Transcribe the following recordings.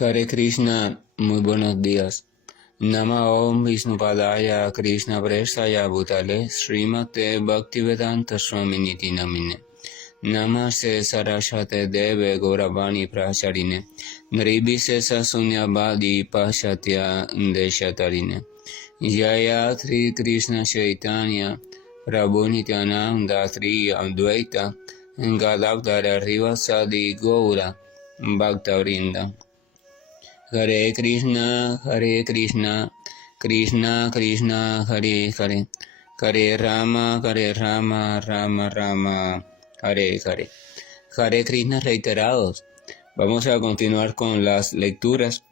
Hare Krishna, muy buenos días. Nama Om Vishnupadaya Krishna Prestaya Bhutale Srimate Bhaktivedanta Swaminiti Namine Namaste Saraswate Deve Gauravani Pracharine Nribhisesa Sunyavadi Pashatya Deshatarine Jaya Sri Krishna Chaitanya Prabhu Nityananda Sri Advaita Gadadhara Rivasadi Gaura Bhaktavrinda. Hare Krishna, Krishna Krishna, Hare Hare, Hare Rama, Rama Rama, Hare Hare. Hare Krishna reiterados. Vamos a continuar con las lecturas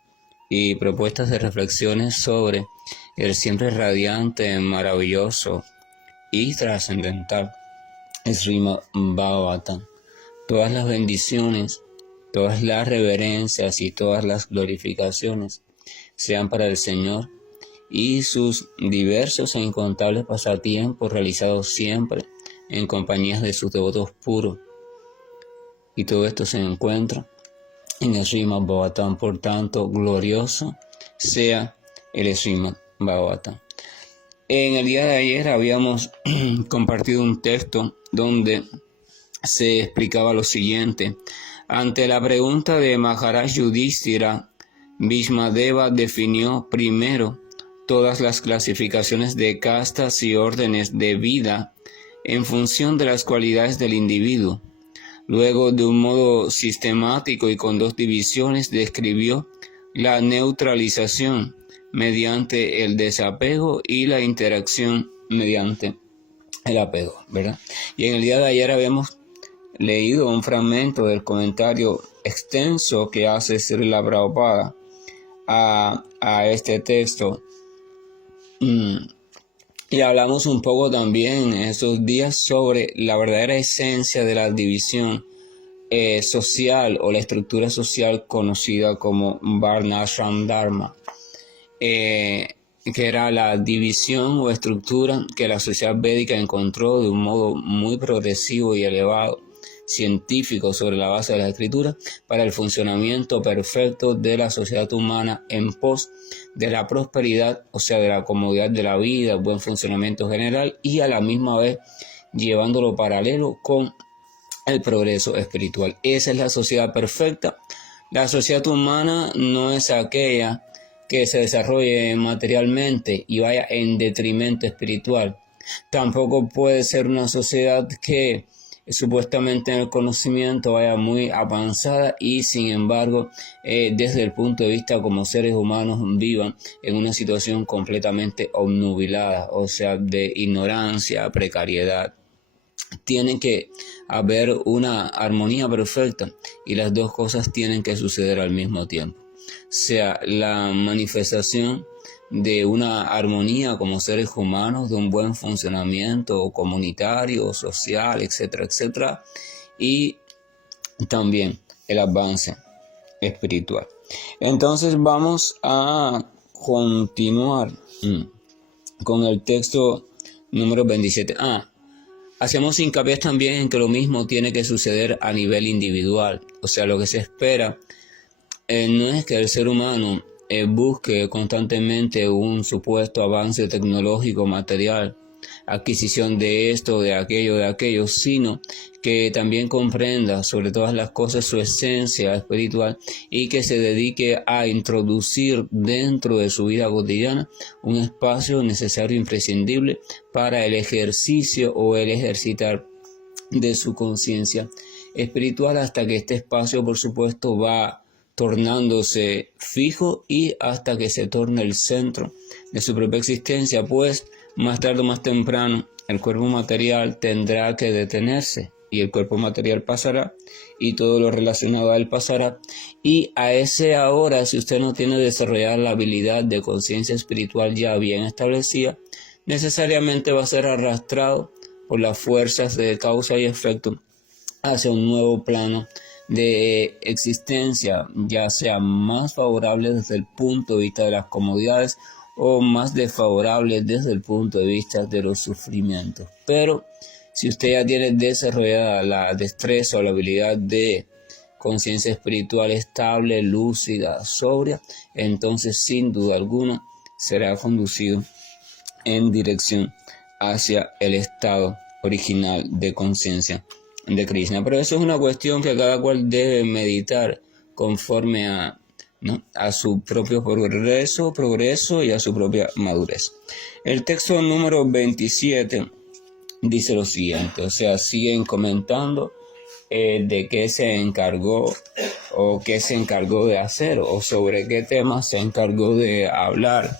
y propuestas de reflexiones sobre el siempre radiante, maravilloso y trascendental Srimad Bhagavatam. Todas las bendiciones, todas las reverencias y todas las glorificaciones sean para el Señor y sus diversos e incontables pasatiempos realizados siempre en compañía de sus devotos puros. Y todo esto se encuentra en el Srimad Bhagavatam. Por tanto, glorioso sea el Srimad Bhagavatam. En el día de ayer habíamos compartido un texto donde se explicaba lo siguiente. Ante la pregunta de Maharaj Yudhishthira, Bhishmadeva definió primero todas las clasificaciones de castas y órdenes de vida en función de las cualidades del individuo. Luego, de un modo sistemático y con dos divisiones, describió la neutralización mediante el desapego y la interacción mediante el apego, ¿verdad? Y en el día de ayer habíamos leído un fragmento del comentario extenso que hace Srila Prabhupada a este texto. Y hablamos un poco también en estos días sobre la verdadera esencia de la división social o la estructura social conocida como Varnashram Dharma, que era la división o estructura que la sociedad védica encontró de un modo muy progresivo y elevado, científico, sobre la base de la escritura, para el funcionamiento perfecto de la sociedad humana en pos de la prosperidad, o sea, de la comodidad de la vida, el buen funcionamiento general, y a la misma vez llevándolo paralelo con el progreso espiritual. Esa es la sociedad perfecta. La sociedad humana no es aquella que se desarrolle materialmente y vaya en detrimento espiritual. Tampoco puede ser una sociedad que supuestamente en el conocimiento vaya muy avanzada y sin embargo desde el punto de vista como seres humanos vivan en una situación completamente obnubilada, o sea, de ignorancia, precariedad. Tiene que haber una armonía perfecta y las dos cosas tienen que suceder al mismo tiempo. Sea la manifestación de una armonía como seres humanos, de un buen funcionamiento comunitario, social, etcétera, etcétera, y también el avance espiritual. Entonces vamos a continuar con el texto número 27. Hacemos hincapié también en que lo mismo tiene que suceder a nivel individual, o sea, lo que se espera no es que el ser humano busque constantemente un supuesto avance tecnológico material, adquisición de esto, de aquello, sino que también comprenda sobre todas las cosas su esencia espiritual y que se dedique a introducir dentro de su vida cotidiana un espacio necesario e imprescindible para el ejercicio o el ejercitar de su conciencia espiritual, hasta que este espacio, por supuesto, va tornándose fijo y hasta que se torne el centro de su propia existencia, pues más tarde o más temprano el cuerpo material tendrá que detenerse y el cuerpo material pasará y todo lo relacionado a él pasará, y a ese ahora, si usted no tiene desarrollada la habilidad de conciencia espiritual ya bien establecida, necesariamente va a ser arrastrado por las fuerzas de causa y efecto hacia un nuevo plano de existencia, ya sea más favorable desde el punto de vista de las comodidades o más desfavorable desde el punto de vista de los sufrimientos. Pero si usted ya tiene desarrollada la destreza o la habilidad de conciencia espiritual estable, lúcida, sobria, entonces sin duda alguna será conducido en dirección hacia el estado original de conciencia de Krishna. Pero eso es una cuestión que cada cual debe meditar conforme a, ¿no?, a su propio progreso y a su propia madurez. El texto número 27 dice lo siguiente, o sea, siguen comentando de qué se encargó o qué se encargó de hacer o sobre qué tema se encargó de hablar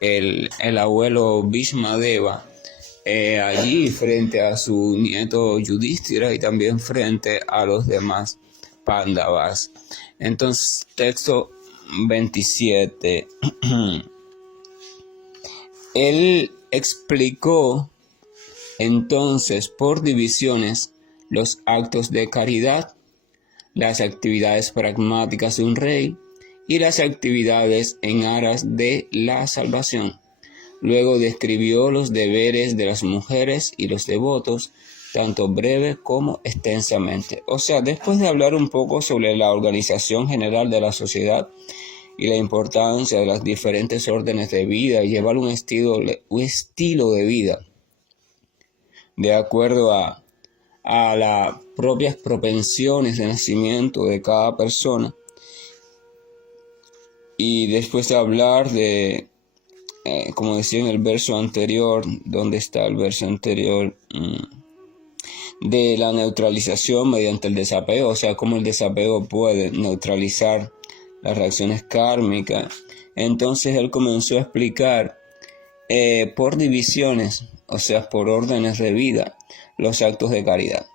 el abuelo Bhishmadeva allí frente a su nieto Yudhishthira y también frente a los demás Pandavas. Entonces, texto 27. Él explicó entonces por divisiones los actos de caridad, las actividades pragmáticas de un rey y las actividades en aras de la salvación. Luego describió los deberes de las mujeres y los devotos, tanto breve como extensamente. O sea, después de hablar un poco sobre la organización general de la sociedad y la importancia de las diferentes órdenes de vida y llevar un estilo de vida de acuerdo a las propias propensiones de nacimiento de cada persona, y después de hablar de, como decía en el verso anterior, ¿dónde está el verso anterior? De la neutralización mediante el desapego, o sea, cómo el desapego puede neutralizar las reacciones kármicas. Entonces él comenzó a explicar por divisiones, o sea, por órdenes de vida, los actos de caridad.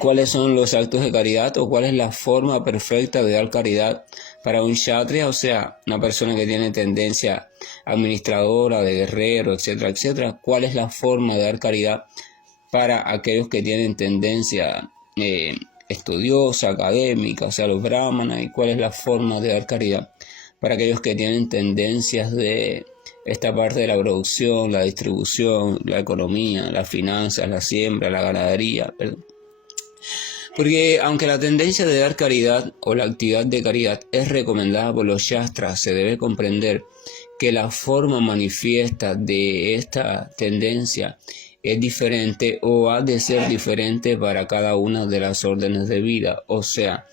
¿Cuáles son los actos de caridad o cuál es la forma perfecta de dar caridad para un kshatriya, o sea, una persona que tiene tendencia administradora, de guerrero, etcétera, etcétera? ¿Cuál es la forma de dar caridad para aquellos que tienen tendencia estudiosa, académica, o sea, los brahmanas? ¿Y cuál es la forma de dar caridad para aquellos que tienen tendencias de esta parte de la producción, la distribución, la economía, las finanzas, la siembra, la ganadería, perdón? Porque aunque la tendencia de dar caridad o la actividad de caridad es recomendada por los Shastras, se debe comprender que la forma manifiesta de esta tendencia es diferente o ha de ser diferente para cada una de las órdenes de vida. O sea,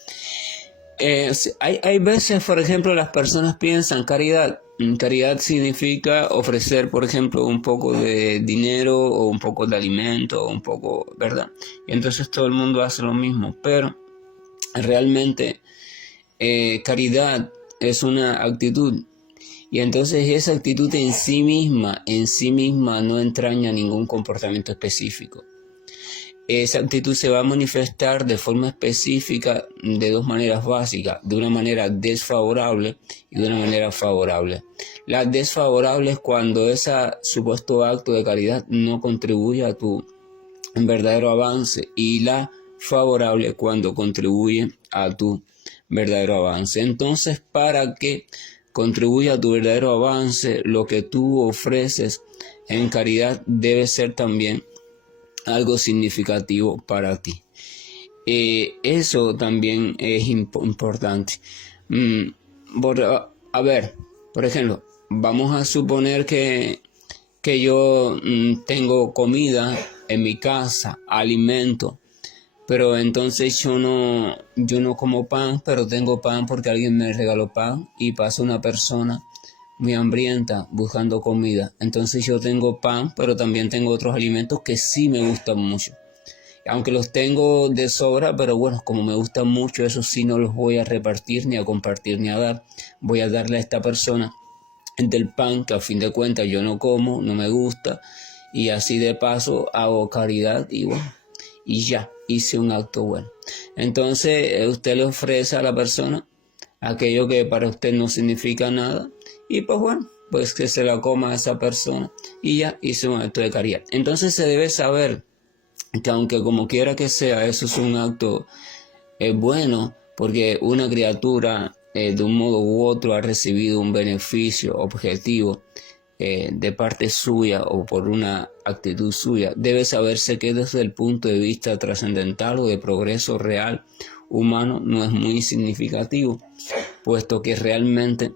hay veces, por ejemplo, las personas piensan caridad. Caridad significa ofrecer, por ejemplo, un poco de dinero o un poco de alimento o un poco, ¿verdad? Y entonces todo el mundo hace lo mismo, pero realmente caridad es una actitud, y entonces esa actitud en sí misma no entraña ningún comportamiento específico. Esa actitud se va a manifestar de forma específica de dos maneras básicas, de una manera desfavorable y de una manera favorable. La desfavorable es cuando ese supuesto acto de caridad no contribuye a tu verdadero avance, y la favorable cuando contribuye a tu verdadero avance. Entonces, para que contribuya a tu verdadero avance, lo que tú ofreces en caridad debe ser también algo significativo para ti. Eso también es importante. A ver, por ejemplo, vamos a suponer que yo tengo comida en mi casa, alimento, pero entonces yo no como pan, pero tengo pan porque alguien me regaló pan, y pasa una persona muy hambrienta buscando comida. Entonces yo tengo pan, pero también tengo otros alimentos que sí me gustan mucho. Aunque los tengo de sobra, pero bueno, como me gustan mucho, eso sí no los voy a repartir, ni a compartir, ni a dar. Voy a darle a esta persona del pan que a fin de cuentas yo no como, no me gusta, y así de paso hago caridad y bueno, y ya, hice un acto bueno. Entonces usted le ofrece a la persona aquello que para usted no significa nada, y pues bueno, pues que se la coma a esa persona y ya hizo un acto de caridad. Entonces se debe saber que aunque como quiera que sea, eso es un acto bueno, porque una criatura de un modo u otro ha recibido un beneficio objetivo de parte suya o por una actitud suya. Debe saberse que desde el punto de vista trascendental o de progreso real humano no es muy significativo, puesto que realmente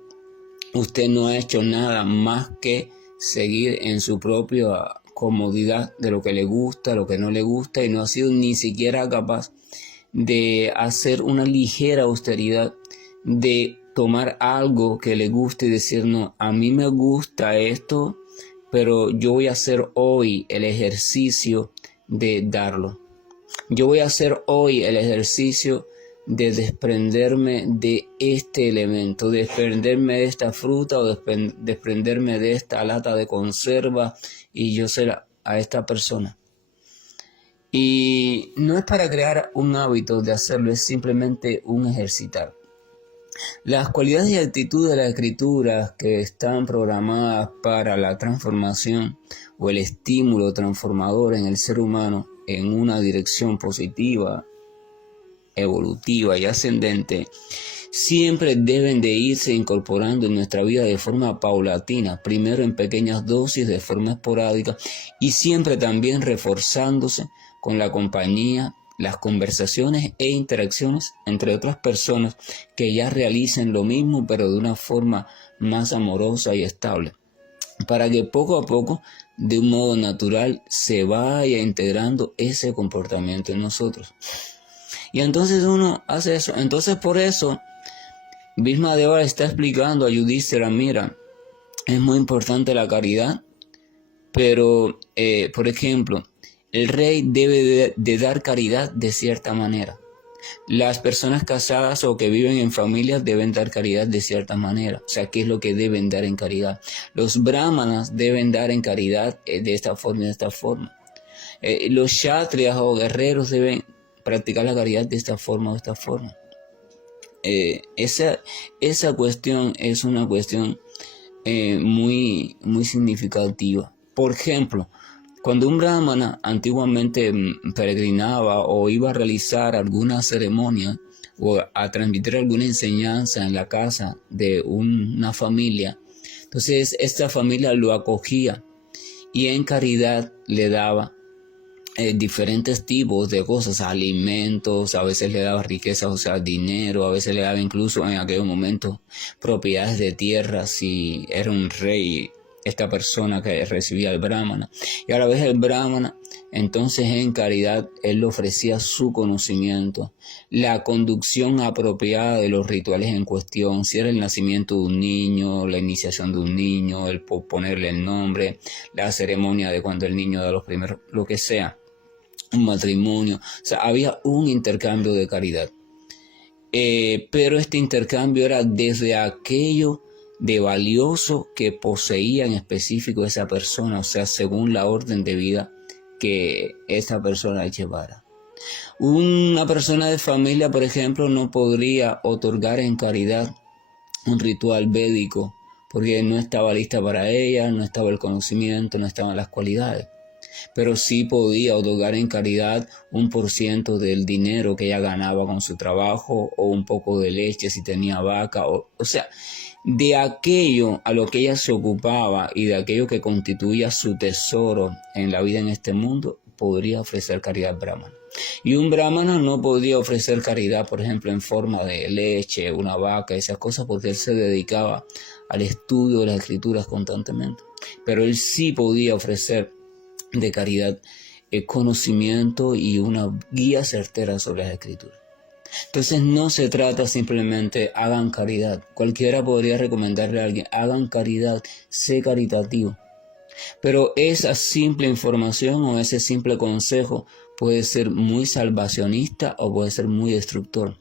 usted no ha hecho nada más que seguir en su propia comodidad de lo que le gusta, lo que no le gusta, y no ha sido ni siquiera capaz de hacer una ligera austeridad, de tomar algo que le guste y decir, no, a mí me gusta esto, pero yo voy a hacer hoy el ejercicio de darlo. Yo voy a hacer hoy el ejercicio de desprenderme de este elemento, desprenderme de esta fruta o desprenderme de esta lata de conserva y yo ser a esta persona. Y no es para crear un hábito de hacerlo, es simplemente un ejercitar. Las cualidades y actitudes de las escrituras que están programadas para la transformación o el estímulo transformador en el ser humano en una dirección positiva, evolutiva y ascendente, siempre deben de irse incorporando en nuestra vida de forma paulatina, primero en pequeñas dosis de forma esporádica y siempre también reforzándose con la compañía, las conversaciones e interacciones entre otras personas que ya realicen lo mismo pero de una forma más amorosa y estable, para que poco a poco, de un modo natural, se vaya integrando ese comportamiento en nosotros. Y entonces uno hace eso. Entonces por eso Vilma de ahora está explicando a Yudhishthira, mira, es muy importante la caridad, pero por ejemplo, el rey debe de dar caridad de cierta manera. Las personas casadas o que viven en familias deben dar caridad de cierta manera. O sea, ¿qué es lo que deben dar en caridad? Los brahmanas deben dar en caridad de esta forma y de esta forma. Los kshatriyas o guerreros deben practicar la caridad de esta forma o de esta forma. Esa cuestión es una cuestión muy significativa. Por ejemplo, cuando un brahmana antiguamente peregrinaba o iba a realizar alguna ceremonia o a transmitir alguna enseñanza en la casa de una familia, entonces esta familia lo acogía y en caridad le daba diferentes tipos de cosas, alimentos, a veces le daba riqueza, o sea, dinero, a veces le daba incluso en aquel momento propiedades de tierra si era un rey esta persona que recibía al brahmana. Y a la vez el brahmana, entonces en caridad, él le ofrecía su conocimiento, la conducción apropiada de los rituales en cuestión, si era el nacimiento de un niño, la iniciación de un niño, el ponerle el nombre, la ceremonia de cuando el niño da los primeros, lo que sea, un matrimonio. O sea, había un intercambio de caridad. Pero este intercambio era desde aquello de valioso que poseía en específico esa persona, o sea, según la orden de vida que esa persona llevara. Una persona de familia, por ejemplo, no podría otorgar en caridad un ritual védico porque no estaba lista para ella, no estaba el conocimiento, no estaban las cualidades. Pero sí podía otorgar en caridad 1% del dinero que ella ganaba con su trabajo o un poco de leche si tenía vaca, o sea, de aquello a lo que ella se ocupaba y de aquello que constituía su tesoro en la vida en este mundo, podría ofrecer caridad brahmana. Y un brahmana no podía ofrecer caridad, por ejemplo, en forma de leche, una vaca, esas cosas, porque él se dedicaba al estudio de las escrituras constantemente. Pero él sí podía ofrecer de caridad conocimiento y una guía certera sobre las escrituras. Entonces no se trata simplemente hagan caridad. Cualquiera podría recomendarle a alguien, hagan caridad, sé caritativo. Pero esa simple información o ese simple consejo puede ser muy salvacionista o puede ser muy destructor.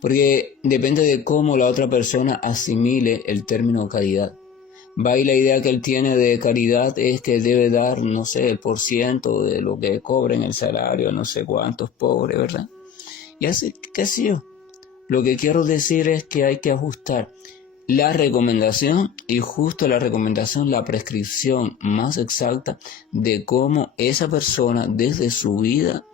Porque depende de cómo la otra persona asimile el término caridad. Va y la idea que él tiene de caridad es que debe dar, no sé, el % de lo que cobren el salario, no sé cuántos pobres, ¿verdad? Y así, qué sé yo. Lo que quiero decir es que hay que ajustar la recomendación y justo la recomendación, la prescripción más exacta de cómo esa persona desde su vida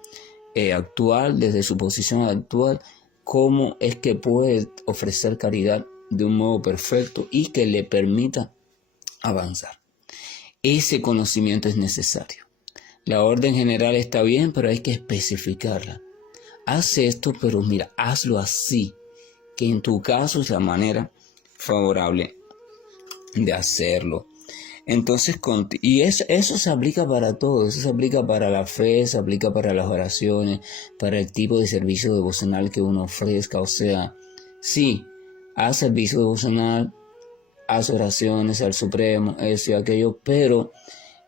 actual, desde su posición actual, cómo es que puede ofrecer caridad de un modo perfecto y que le permita avanzar. Ese conocimiento es necesario. La orden general está bien, pero hay que especificarla. haz esto, pero mira, hazlo así, que en tu caso es la manera favorable de hacerlo. Entonces, eso se aplica para todo, eso se aplica para la fe, se aplica para las oraciones, para el tipo de servicio devocional que uno ofrezca. O sea, sí, haz servicio devocional, haz oraciones al Supremo, eso y aquello, pero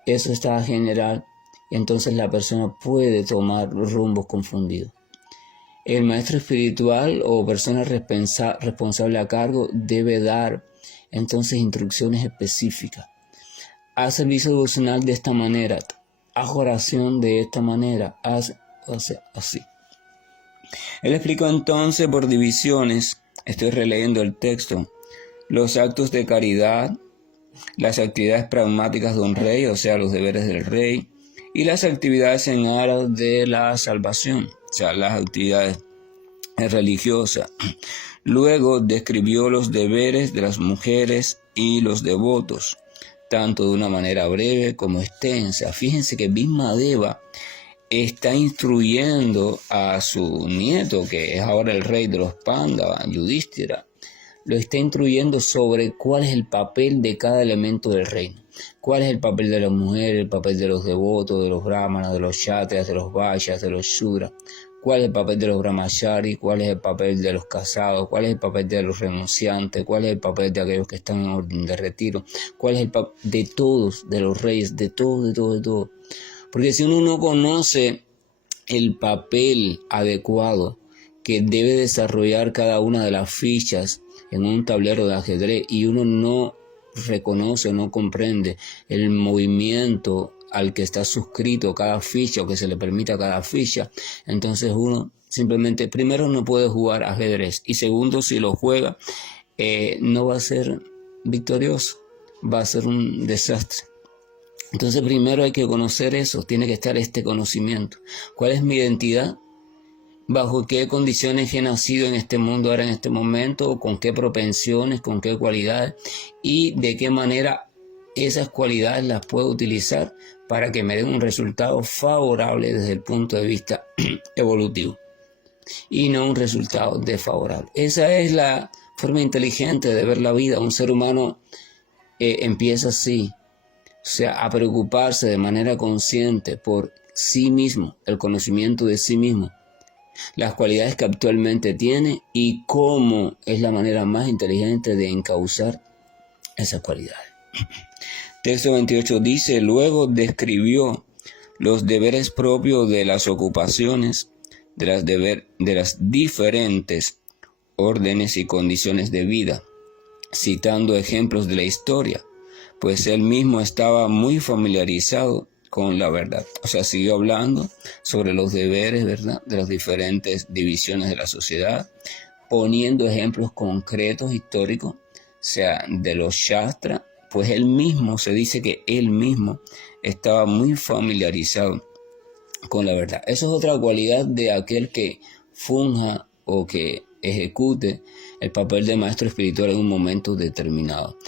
eso está general, y entonces la persona puede tomar rumbos confundidos. El maestro espiritual o persona responsable a cargo debe dar entonces instrucciones específicas. Haz servicio devocional de esta manera, haz oración de esta manera, haz así. Él explicó entonces por divisiones, estoy releyendo el texto, los actos de caridad, las actividades pragmáticas de un rey, o sea, los deberes del rey, y las actividades en aras de la salvación, o sea, las actividades religiosas. Luego describió los deberes de las mujeres y los devotos, tanto de una manera breve como extensa. Fíjense que Bhismadeva está instruyendo a su nieto, que es ahora el rey de los Pándavas, Yudhishthira, lo está instruyendo sobre cuál es el papel de cada elemento del reino. Cuál es el papel de la mujer, el papel de los devotos, de los brahmanas, de los kshatriyas, de los vaishyas, de los shudras. Cuál es el papel de los brahmacharis, cuál es el papel de los casados, cuál es el papel de los renunciantes, cuál es el papel de aquellos que están en orden de retiro, cuál es el papel de todos, de los reyes, de todo. Porque si uno no conoce el papel adecuado que debe desarrollar cada una de las fichas en un tablero de ajedrez, y uno no reconoce o no comprende el movimiento al que está suscrito cada ficha o que se le permita cada ficha, entonces uno simplemente, primero, no puede jugar ajedrez, y segundo, si lo juega, no va a ser victorioso, va a ser un desastre. Entonces primero hay que conocer eso, tiene que estar este conocimiento. ¿Cuál es mi identidad? ¿Bajo qué condiciones he nacido en este mundo ahora en este momento? ¿Con qué propensiones? ¿Con qué cualidades? ¿Y de qué manera esas cualidades las puedo utilizar para que me den un resultado favorable desde el punto de vista evolutivo y no un resultado desfavorable? Esa es la forma inteligente de ver la vida. Un ser humano empieza así, o sea, a preocuparse de manera consciente por sí mismo, el conocimiento de sí mismo, las cualidades que actualmente tiene y cómo es la manera más inteligente de encauzar esas cualidades. Texto 28 dice: luego describió los deberes propios de las ocupaciones, de las diferentes órdenes y condiciones de vida, citando ejemplos de la historia, pues él mismo estaba muy familiarizado con la verdad. O sea, siguió hablando sobre los deberes, ¿verdad?, de las diferentes divisiones de la sociedad, poniendo ejemplos concretos históricos, o sea, de los Shastras, pues él mismo, se dice que él mismo estaba muy familiarizado con la verdad. Eso es otra cualidad de aquel que funja o que ejecute el papel de maestro espiritual en un momento determinado.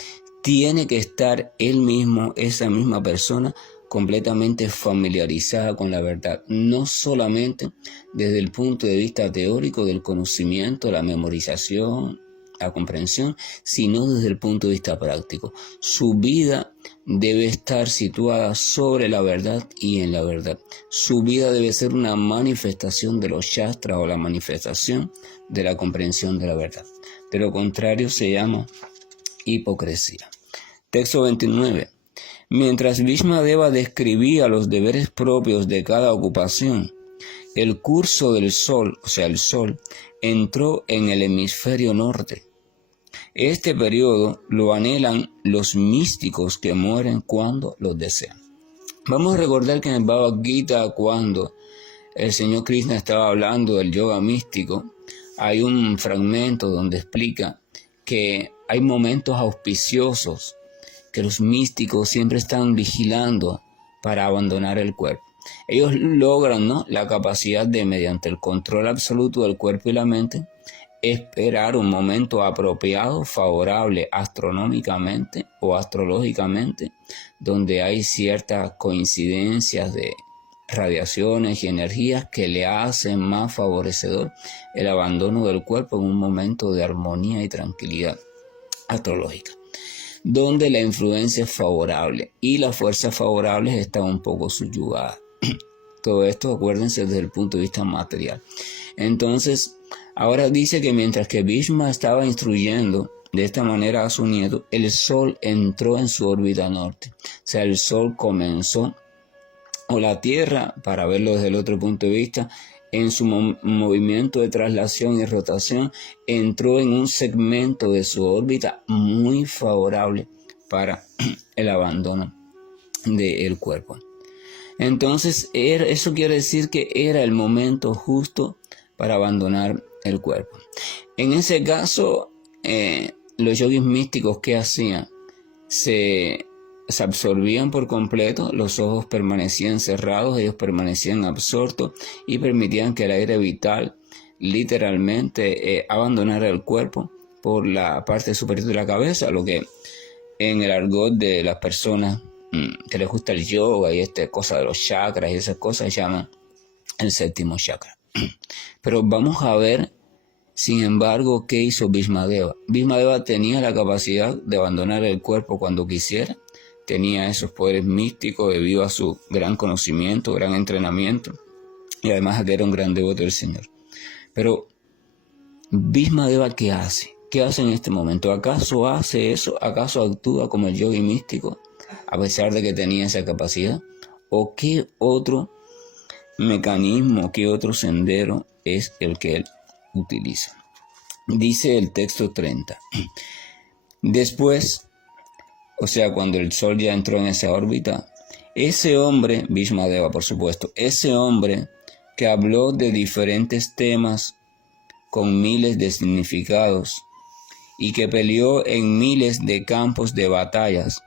Tiene que estar él mismo, esa misma persona, completamente familiarizada con la verdad, no solamente desde el punto de vista teórico del conocimiento, la memorización, la comprensión, sino desde el punto de vista práctico. Su vida debe estar situada sobre la verdad y en la verdad. Su vida debe ser una manifestación de los Shastras o la manifestación de la comprensión de la verdad. De lo contrario se llama hipocresía. Texto 29. Mientras Bhismadeva describía los deberes propios de cada ocupación, el curso del sol, o sea, el sol, entró en el hemisferio norte. Este periodo lo anhelan los místicos que mueren cuando los desean. Vamos a recordar que en el Bhagavad Gita, cuando el Señor Krishna estaba hablando del yoga místico, hay un fragmento donde explica que hay momentos auspiciosos que los místicos siempre están vigilando para abandonar el cuerpo. Ellos logran, ¿no?, la capacidad de, mediante el control absoluto del cuerpo y la mente, esperar un momento apropiado, favorable astronómicamente o astrológicamente, donde hay ciertas coincidencias de radiaciones y energías que le hacen más favorecedor el abandono del cuerpo en un momento de armonía y tranquilidad astrológica, donde la influencia es favorable y las fuerzas favorables están un poco subyugadas. Todo esto, acuérdense, desde el punto de vista material. Entonces, ahora dice que mientras que Bhishma estaba instruyendo de esta manera a su nieto, el Sol entró en su órbita norte. O sea, el Sol comenzó, o la Tierra, para verlo desde el otro punto de vista, en su movimiento de traslación y rotación, entró en un segmento de su órbita muy favorable para el abandono del cuerpo. Entonces, eso quiere decir que era el momento justo para abandonar el cuerpo. En ese caso, los yogis místicos, ¿qué hacían? Se absorbían por completo, los ojos permanecían cerrados, ellos permanecían absortos y permitían que el aire vital literalmente abandonara el cuerpo por la parte superior de la cabeza, lo que en el argot de las personas que les gusta el yoga y esta cosa de los chakras y esas cosas llaman el séptimo chakra. Pero vamos a ver, sin embargo, qué hizo Bhismadeva. Bhismadeva tenía la capacidad de abandonar el cuerpo cuando quisiera, tenía esos poderes místicos debido a su gran conocimiento, gran entrenamiento y además que era un gran devoto del Señor. Pero Bhismadeva, ¿qué hace? ¿Qué hace en este momento? ¿Acaso hace eso? ¿Acaso actúa como el yogi místico a pesar de que tenía esa capacidad? ¿O qué otro mecanismo, qué otro sendero es el que él utiliza? Dice el texto 30. Después, o sea, cuando el Sol ya entró en esa órbita, ese hombre, Bhismadeva por supuesto, ese hombre que habló de diferentes temas con miles de significados y que peleó en miles de campos de batallas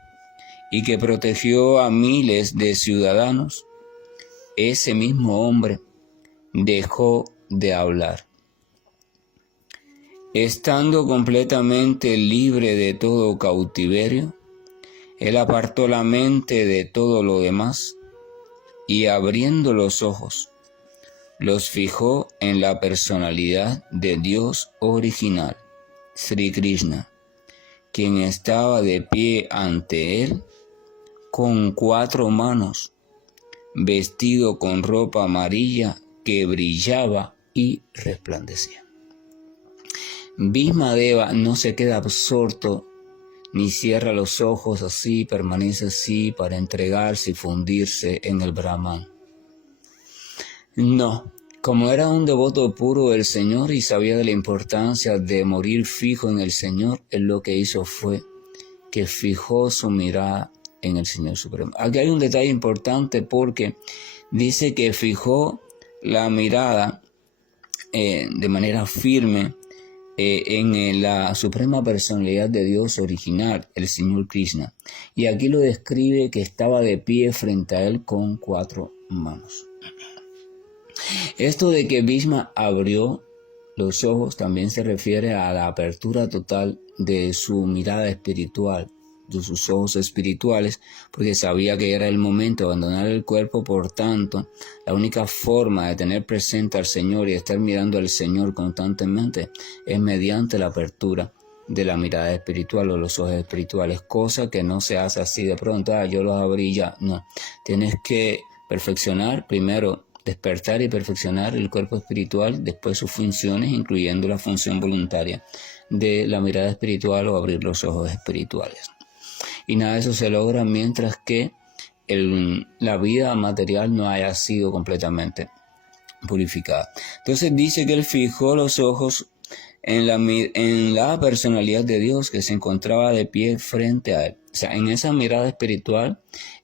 y que protegió a miles de ciudadanos, ese mismo hombre dejó de hablar. Estando completamente libre de todo cautiverio, él apartó la mente de todo lo demás y abriendo los ojos, los fijó en la personalidad de Dios original, Sri Krishna, quien estaba de pie ante él con 4 manos, vestido con ropa amarilla que brillaba y resplandecía. Bhismadeva no se queda absorto ni cierra los ojos así, permanece así para entregarse y fundirse en el Brahman. No, como era un devoto puro del Señor y sabía de la importancia de morir fijo en el Señor, él lo que hizo fue que fijó su mirada en el Señor Supremo. Aquí hay un detalle importante porque dice que fijó la mirada de manera firme en la suprema personalidad de Dios original, el Señor Krishna. Y aquí lo describe que estaba de pie frente a él con 4 manos. Esto de que Bhishma abrió los ojos también se refiere a la apertura total de su mirada espiritual, de sus ojos espirituales, porque sabía que era el momento de abandonar el cuerpo. Por tanto, la única forma de tener presente al Señor y de estar mirando al Señor constantemente es mediante la apertura de la mirada espiritual o los ojos espirituales, cosa que no se hace así de pronto, yo los abrí ya, no. Tienes que perfeccionar primero, despertar y perfeccionar el cuerpo espiritual, después sus funciones, incluyendo la función voluntaria de la mirada espiritual o abrir los ojos espirituales. Y nada de eso se logra mientras que la vida material no haya sido completamente purificada. Entonces dice que él fijó los ojos en la personalidad de Dios que se encontraba de pie frente a él. O sea, en esa mirada espiritual,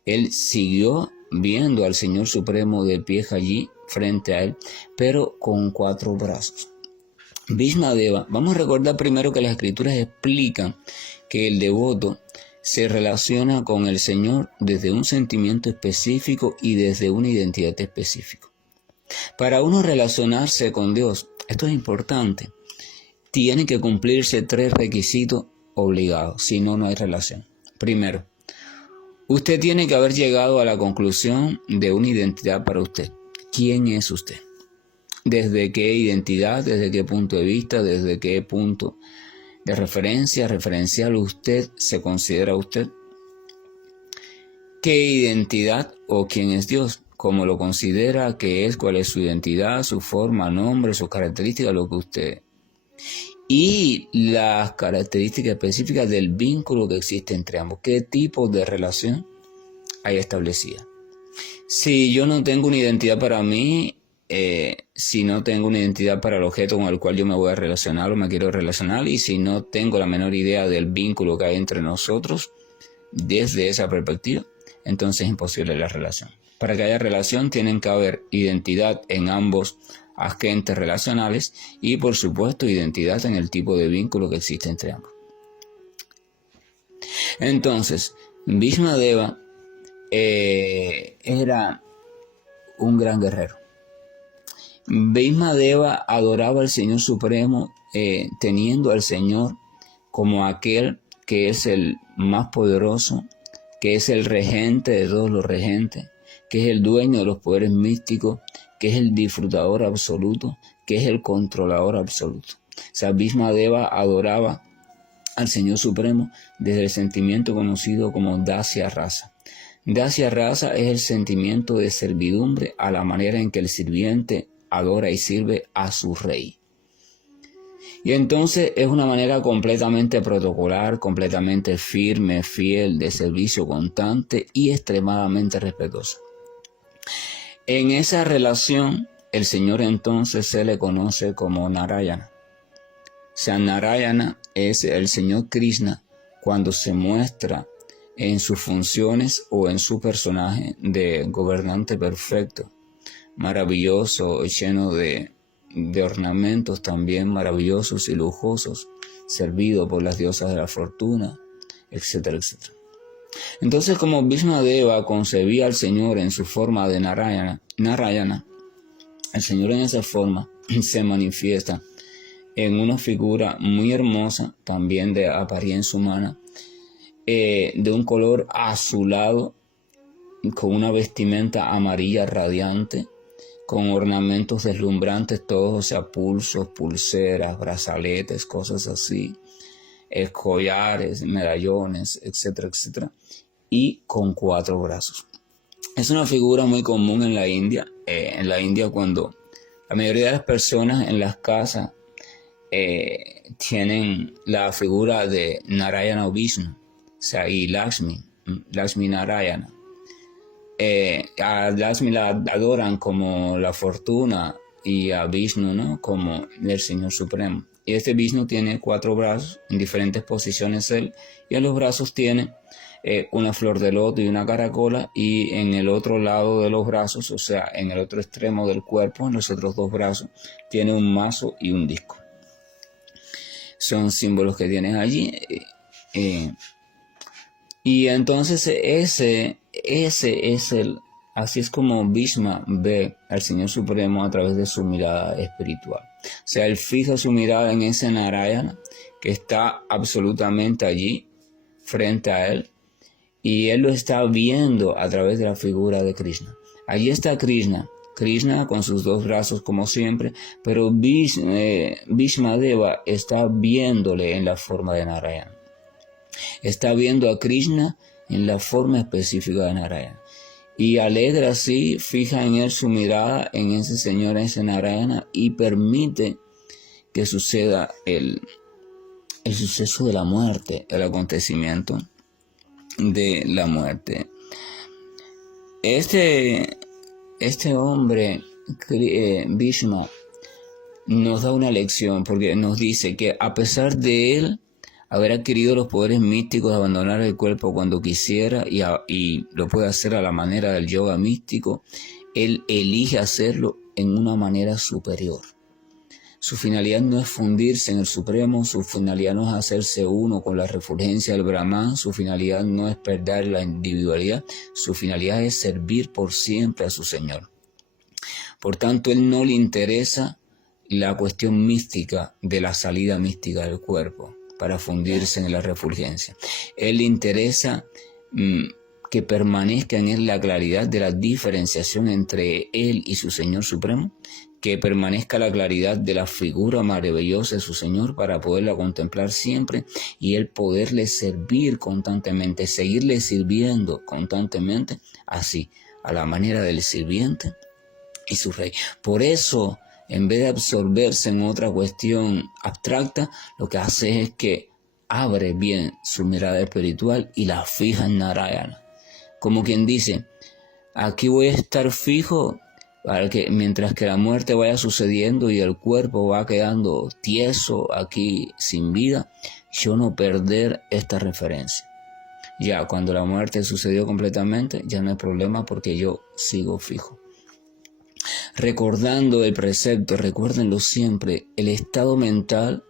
él siguió viendo al Señor Supremo de pie allí frente a él, pero con 4 brazos. Bhismadeva, vamos a recordar primero que las escrituras explican que el devoto se relaciona con el Señor desde un sentimiento específico y desde una identidad específica. Para uno relacionarse con Dios, esto es importante, tiene que cumplirse 3 requisitos obligados, si no, no hay relación. Primero, Usted tiene que haber llegado a la conclusión de una identidad para usted. ¿Quién es usted? ¿Desde qué identidad, desde qué punto de vista, desde qué punto de referencia, referencial usted se considera usted? ¿Qué identidad o quién es Dios? ¿Cómo lo considera? ¿Qué es? ¿Cuál es su identidad, su forma, nombre, sus características, lo que usted... Y las características específicas del vínculo que existe entre ambos. ¿Qué tipo de relación hay establecida? Si yo no tengo una identidad para mí, si no tengo una identidad para el objeto con el cual yo me voy a relacionar o me quiero relacionar, y si no tengo la menor idea del vínculo que hay entre nosotros, desde esa perspectiva, entonces es imposible la relación. Para que haya relación tienen que haber identidad en ambos agentes relacionales y por supuesto identidad en el tipo de vínculo que existe entre ambos. Entonces, Bhishmadeva era un gran guerrero. Bhishmadeva adoraba al Señor Supremo, teniendo al Señor como aquel que es el más poderoso, que es el regente de todos los regentes, que es el dueño de los poderes místicos, que es el disfrutador absoluto, que es el controlador absoluto. O sea, Bhishmadeva adoraba al Señor Supremo desde el sentimiento conocido como Dasya Rasa. Dasya Rasa es el sentimiento de servidumbre a la manera en que el sirviente adora y sirve a su rey. Y entonces es una manera completamente protocolar, completamente firme, fiel, de servicio constante y extremadamente respetuosa. En esa relación, el Señor entonces se le conoce como Narayana. O sea, Narayana es el Señor Krishna cuando se muestra en sus funciones o en su personaje de gobernante perfecto, maravilloso, lleno de ornamentos también maravillosos y lujosos, servido por las diosas de la fortuna, etcétera, etcétera. Entonces, como Bhishmadeva concebía al Señor en su forma de Narayana, el Señor en esa forma se manifiesta en una figura muy hermosa, también de apariencia humana, de un color azulado, con una vestimenta amarilla radiante, con ornamentos deslumbrantes todos, o sea, pulsos, pulseras, brazaletes, cosas así, collares, medallones, etcétera, etcétera, y con 4 brazos. Es una figura muy común en la India. Cuando la mayoría de las personas en las casas tienen la figura de Narayana o Vishnu, o sea, y Lakshmi Narayana. A Lakshmi la adoran como la fortuna y a Vishnu, ¿no?, como el Señor Supremo. Y este Vishnu tiene 4 brazos en diferentes posiciones él, y en los brazos tiene una flor de loto y una caracola, y en el otro lado de los brazos, o sea, en el otro extremo del cuerpo, en los otros 2 brazos, tiene un mazo y un disco. Son símbolos que tienes allí. Y entonces así es como Bhishma ve al Señor Supremo a través de su mirada espiritual. O sea, él fija su mirada en ese Narayana que está absolutamente allí frente a él, y él lo está viendo a través de la figura de Krishna. Allí está Krishna con sus 2 brazos como siempre, pero Bhishmadeva está viéndole en la forma de Narayana. Está viendo a Krishna en la forma específica de Narayana. Y alegra así, fija en él su mirada, en ese Señor, en ese Narayana, y permite que suceda el suceso de la muerte, el acontecimiento de la muerte. Este hombre, Bhishma, nos da una lección, porque nos dice que a pesar de él haber adquirido los poderes místicos de abandonar el cuerpo cuando quisiera, y lo puede hacer a la manera del yoga místico, él elige hacerlo en una manera superior. Su finalidad no es fundirse en el Supremo, su finalidad no es hacerse uno con la refulgencia del Brahman, su finalidad no es perder la individualidad, su finalidad es servir por siempre a su Señor. Por tanto, él no le interesa la cuestión mística de la salida mística del cuerpo para fundirse en la refulgencia. Él le interesa que permanezca en él la claridad de la diferenciación entre él y su Señor Supremo, que permanezca la claridad de la figura maravillosa de su Señor para poderla contemplar siempre y él poderle servir constantemente, seguirle sirviendo constantemente, así, a la manera del sirviente y su rey. Por eso, en vez de absorberse en otra cuestión abstracta, lo que hace es que abre bien su mirada espiritual y la fija en Narayana. Como quien dice, aquí voy a estar fijo para que mientras que la muerte vaya sucediendo y el cuerpo va quedando tieso aquí sin vida, yo no perder esta referencia. Ya cuando la muerte sucedió completamente, ya no hay problema porque yo sigo fijo. Recordando el precepto, recuérdenlo siempre, el estado mental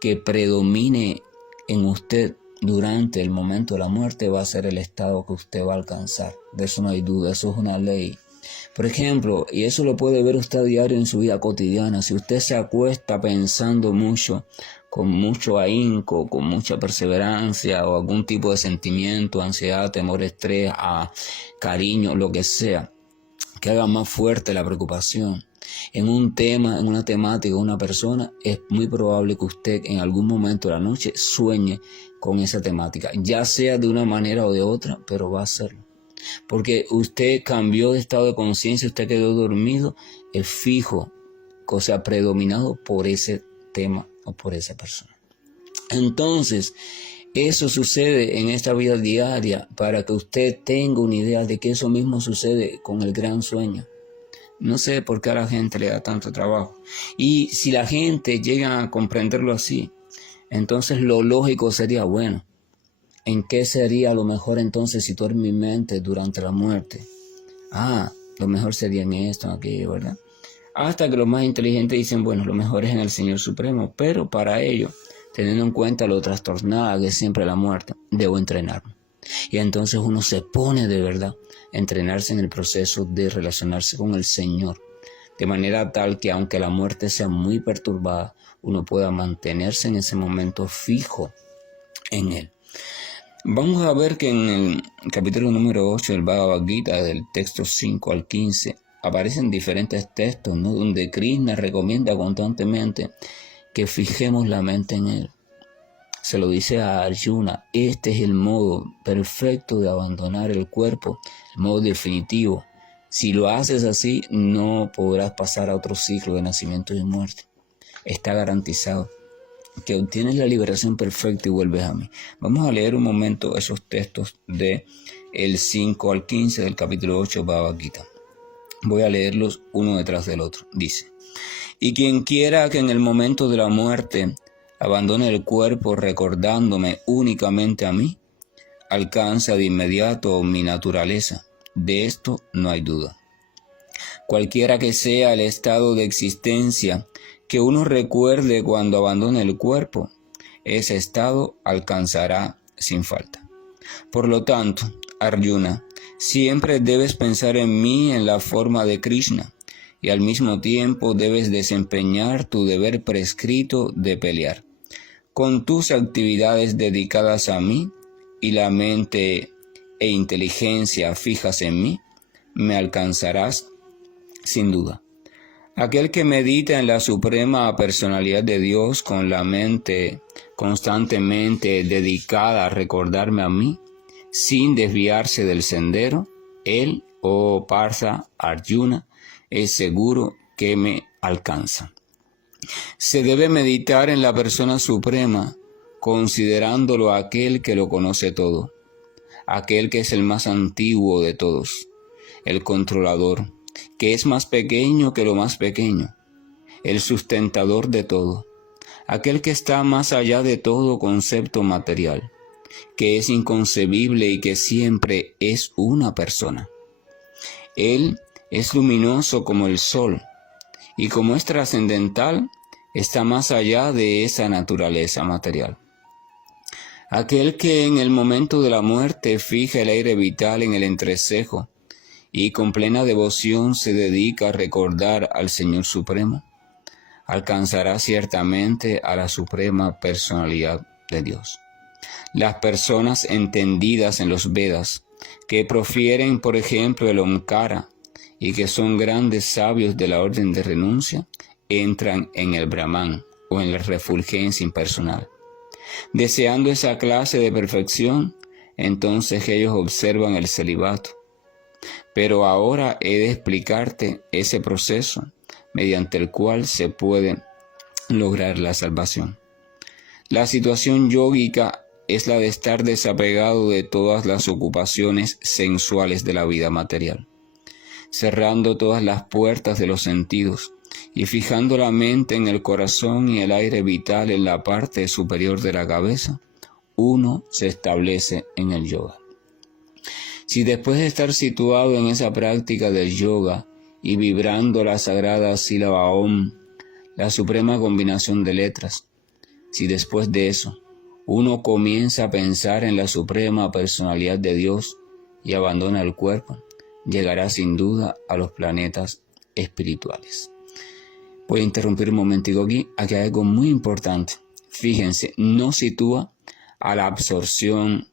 que predomine en usted durante el momento de la muerte va a ser el estado que usted va a alcanzar. De eso no hay duda, eso es una ley. Por ejemplo, y eso lo puede ver usted a diario en su vida cotidiana, si usted se acuesta pensando mucho, con mucho ahínco, con mucha perseverancia o algún tipo de sentimiento, ansiedad, temor, estrés, cariño, lo que sea, que haga más fuerte la preocupación en un tema, en una temática, una persona, es muy probable que usted en algún momento de la noche sueñe con esa temática, ya sea de una manera o de otra, pero va a hacerlo. Porque usted cambió de estado de conciencia, usted quedó dormido, es fijo, o sea, predominado por ese tema o por esa persona. Entonces, eso sucede en esta vida diaria para que usted tenga una idea de que eso mismo sucede con el gran sueño. No sé por qué a la gente le da tanto trabajo. Y si la gente llega a comprenderlo así, entonces lo lógico sería, bueno, ¿en qué sería lo mejor entonces situar mi mente durante la muerte? Lo mejor sería en esto, en aquello, ¿verdad? Hasta que los más inteligentes dicen, bueno, lo mejor es en el Señor Supremo, pero para ello, teniendo en cuenta lo trastornada que es siempre la muerte, debo entrenarme. Y entonces uno se pone de verdad a entrenarse en el proceso de relacionarse con el Señor, de manera tal que aunque la muerte sea muy perturbada, uno pueda mantenerse en ese momento fijo en Él. Vamos a ver que en el capítulo número 8 del Bhagavad Gita, del texto 5 al 15, aparecen diferentes textos, ¿no?, donde Krishna recomienda constantemente que fijemos la mente en Él. Se lo dice a Arjuna, este es el modo perfecto de abandonar el cuerpo, el modo definitivo. Si lo haces así, no podrás pasar a otro ciclo de nacimiento y muerte. Está garantizado que obtienes la liberación perfecta y vuelves a mí. Vamos a leer un momento esos textos de el 5 al 15 del capítulo 8 Bhagavad Gita. Voy a leerlos uno detrás del otro. Dice, y quien quiera que en el momento de la muerte abandone el cuerpo recordándome únicamente a mí, alcanza de inmediato mi naturaleza. De esto no hay duda. Cualquiera que sea el estado de existencia que uno recuerde cuando abandone el cuerpo, ese estado alcanzará sin falta. Por lo tanto, Arjuna, siempre debes pensar en mí en la forma de Krishna y al mismo tiempo debes desempeñar tu deber prescrito de pelear. Con tus actividades dedicadas a mí y la mente e inteligencia fijas en mí, me alcanzarás sin duda. Aquel que medita en la suprema personalidad de Dios con la mente constantemente dedicada a recordarme a mí, sin desviarse del sendero, él, oh Partha Arjuna, es seguro que me alcanza. Se debe meditar en la persona suprema, considerándolo aquel que lo conoce todo, aquel que es el más antiguo de todos, el controlador, que es más pequeño que lo más pequeño, el sustentador de todo, aquel que está más allá de todo concepto material, que es inconcebible y que siempre es una persona. Él es luminoso como el sol, y como es trascendental, está más allá de esa naturaleza material. Aquel que en el momento de la muerte fija el aire vital en el entrecejo y con plena devoción se dedica a recordar al Señor Supremo, alcanzará ciertamente a la suprema personalidad de Dios. Las personas entendidas en los Vedas que profieren, por ejemplo, el Omkara y que son grandes sabios de la orden de renuncia, entran en el Brahman o en la refulgencia impersonal. Deseando esa clase de perfección, entonces ellos observan el celibato. Pero ahora he de explicarte ese proceso mediante el cual se puede lograr la salvación. La situación yógica es la de estar desapegado de todas las ocupaciones sensuales de la vida material, cerrando todas las puertas de los sentidos y fijando la mente en el corazón y el aire vital en la parte superior de la cabeza, uno se establece en el yoga. Si después de estar situado en esa práctica del yoga y vibrando la sagrada sílaba Om, la suprema combinación de letras, si después de eso uno comienza a pensar en la suprema personalidad de Dios y abandona el cuerpo, llegará sin duda a los planetas espirituales. Voy a interrumpir un momentico aquí hay algo muy importante. Fíjense, no sitúa a la absorción,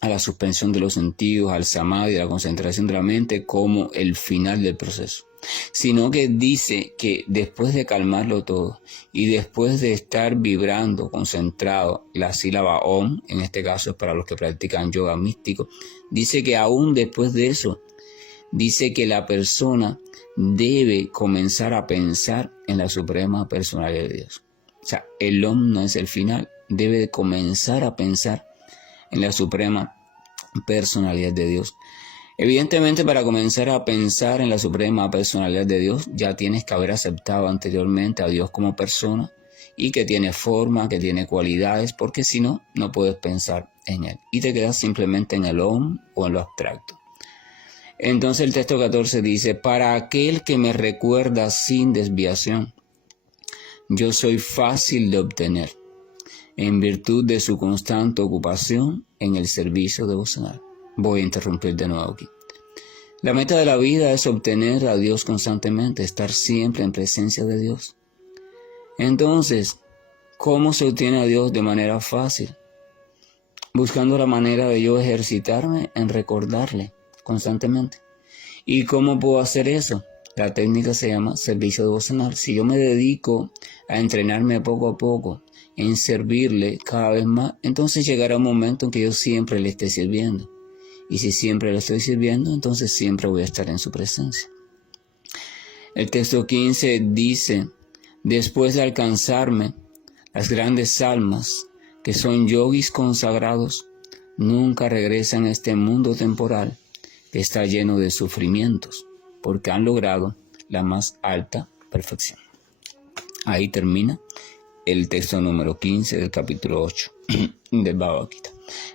a la suspensión de los sentidos, al samadhi, a la concentración de la mente como el final del proceso, sino que dice que después de calmarlo todo y después de estar vibrando, concentrado, la sílaba Om, en este caso es para los que practican yoga místico, dice que aún después de eso, dice que la persona debe comenzar a pensar en la suprema personalidad de Dios. O sea, el Om no es el final, debe comenzar a pensar en la suprema personalidad de Dios. Evidentemente, para comenzar a pensar en la suprema personalidad de Dios, ya tienes que haber aceptado anteriormente a Dios como persona y que tiene forma, que tiene cualidades, porque si no, no puedes pensar en Él y te quedas simplemente en el Om o en lo abstracto. Entonces el texto 14 dice, para aquel que me recuerda sin desviación, yo soy fácil de obtener, en virtud de su constante ocupación en el servicio devocional. Voy a interrumpir de nuevo aquí. La meta de la vida es obtener a Dios constantemente, estar siempre en presencia de Dios. Entonces, ¿cómo se obtiene a Dios de manera fácil? Buscando la manera de yo ejercitarme en recordarle constantemente. ¿Y cómo puedo hacer eso? La técnica se llama servicio devocional. Si yo me dedico a entrenarme poco a poco, en servirle cada vez más, entonces llegará un momento en que yo siempre le esté sirviendo. Y si siempre le estoy sirviendo, entonces siempre voy a estar en su presencia. El texto 15 dice, después de alcanzarme, las grandes almas, que son yogis consagrados, nunca regresan a este mundo temporal que está lleno de sufrimientos, porque han logrado la más alta perfección. Ahí termina el texto número 15 del capítulo 8 del Bhagavad Gita.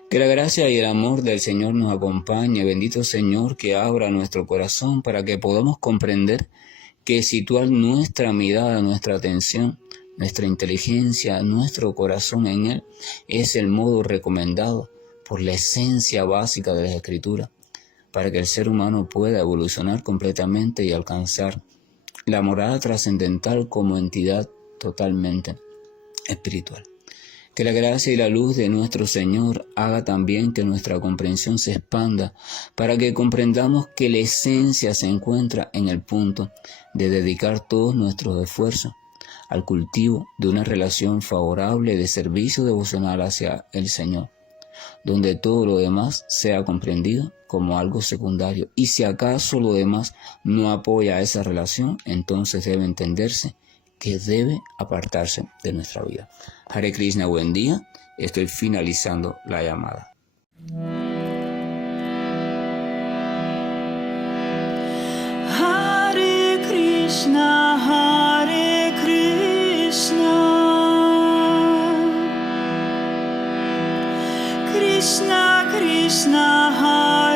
Que la gracia y el amor del Señor nos acompañe. Bendito Señor, que abra nuestro corazón para que podamos comprender que situar nuestra mirada, nuestra atención, nuestra inteligencia, nuestro corazón en Él es el modo recomendado por la esencia básica de las Escrituras, para que el ser humano pueda evolucionar completamente y alcanzar la morada trascendental como entidad totalmente espiritual. Que la gracia y la luz de nuestro Señor haga también que nuestra comprensión se expanda para que comprendamos que la esencia se encuentra en el punto de dedicar todos nuestros esfuerzos al cultivo de una relación favorable de servicio devocional hacia el Señor, donde todo lo demás sea comprendido como algo secundario. Y si acaso lo demás no apoya esa relación, entonces debe entenderse que debe apartarse de nuestra vida. Hare Krishna, buen día. Estoy finalizando la llamada. Hare Krishna, Hare Krishna, Krishna Krishna, Hare